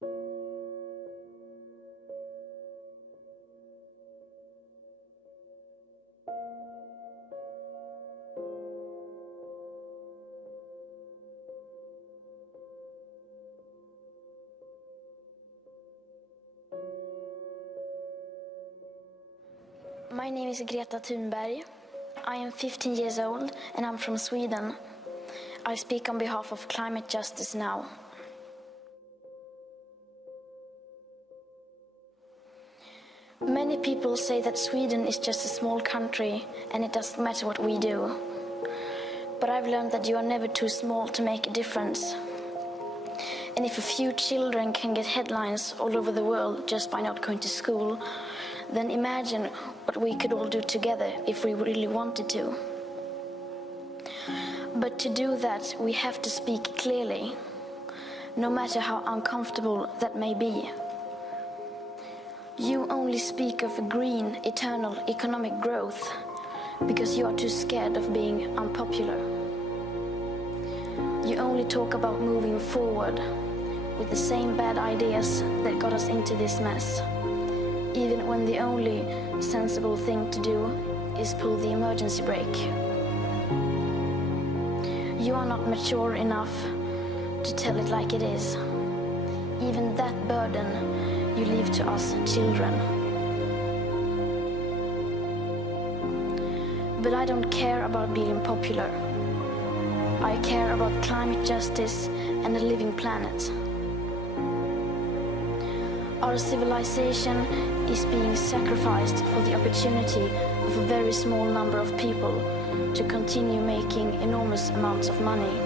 My name is Greta Thunberg. I am 15 years old and I'm from Sweden. I speak on behalf of climate justice now. Many people say that Sweden is just a small country and it doesn't matter what we do. But I've learned that you are never too small to make a difference. And if a few children can get headlines all over the world just by not going to school, then imagine what we could all do together if we really wanted to. But to do that, we have to speak clearly, no matter how uncomfortable that may be. You only speak of green, eternal economic growth because you are too scared of being unpopular. You only talk about moving forward with the same bad ideas that got us into this mess, even when the only sensible thing to do is pull the emergency brake. You are not mature enough to tell it like it is. Even that burden you leave to us children. But I don't care about being popular. I care about climate justice and a living planet. Our civilization is being sacrificed for the opportunity of a very small number of people to continue making enormous amounts of money.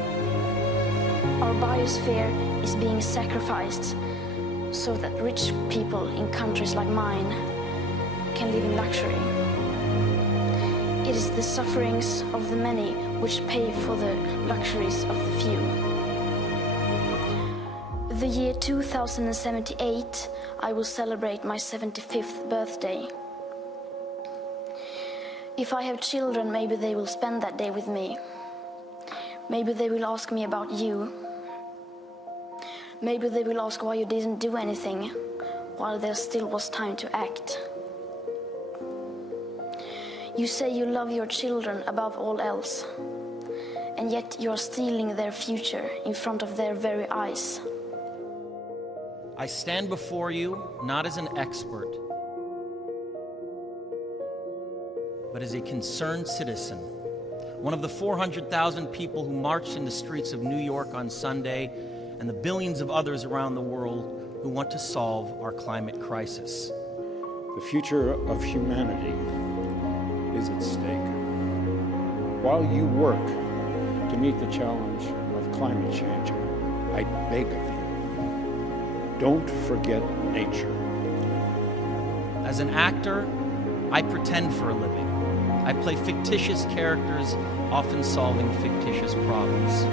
Our biosphere is being sacrificed so that rich people in countries like mine can live in luxury. It is the sufferings of the many which pay for the luxuries of the few. The year 2078, I will celebrate my 75th birthday. If I have children, maybe they will spend that day with me. Maybe they will ask me about you. Maybe they will ask why you didn't do anything while there still was time to act. You say you love your children above all else, and yet you are stealing their future in front of their very eyes. I stand before you not as an expert, but as a concerned citizen, one of the 400,000 people who marched in the streets of New York on Sunday, and the billions of others around the world who want to solve our climate crisis. The future of humanity is at stake. While you work to meet the challenge of climate change, I beg of you, don't forget nature. As an actor, I pretend for a living. I play fictitious characters, often solving fictitious problems.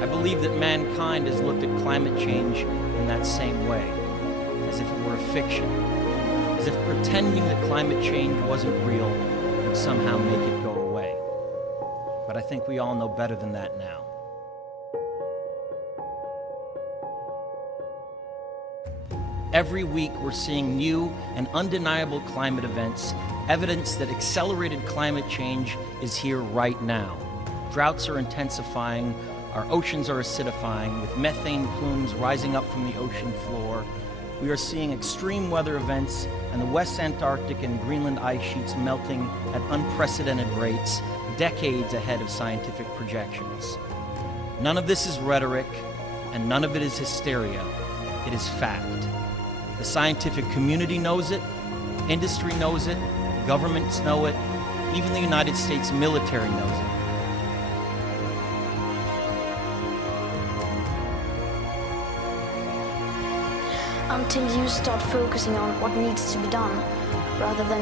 I believe that mankind has looked at climate change in that same way, as if it were a fiction, as if pretending that climate change wasn't real would somehow make it go away. But I think we all know better than that now. Every week, we're seeing new and undeniable climate events, evidence that accelerated climate change is here right now. Droughts are intensifying, our oceans are acidifying, with methane plumes rising up from the ocean floor. We are seeing extreme weather events and the West Antarctic and Greenland ice sheets melting at unprecedented rates, decades ahead of scientific projections. None of this is rhetoric, and none of it is hysteria. It is fact. The scientific community knows it, industry knows it, governments know it, even the United States military knows it. Until you start focusing on what needs to be done, rather than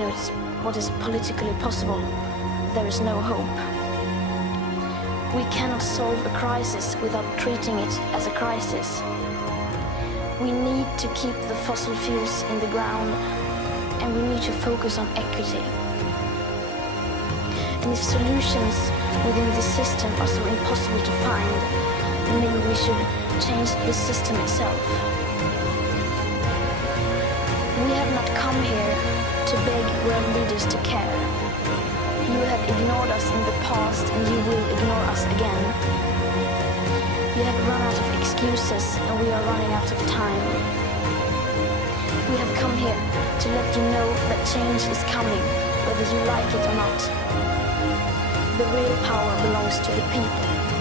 what is politically possible, there is no hope. We cannot solve a crisis without treating it as a crisis. We need to keep the fossil fuels in the ground, and we need to focus on equity. And if solutions within this system are so impossible to find, then maybe we should change the system itself. We have not come here to beg world leaders to care. You have ignored us in the past and you will ignore us again. We have run out of excuses and we are running out of time. We have come here to let you know that change is coming, whether you like it or not. The real power belongs to the people.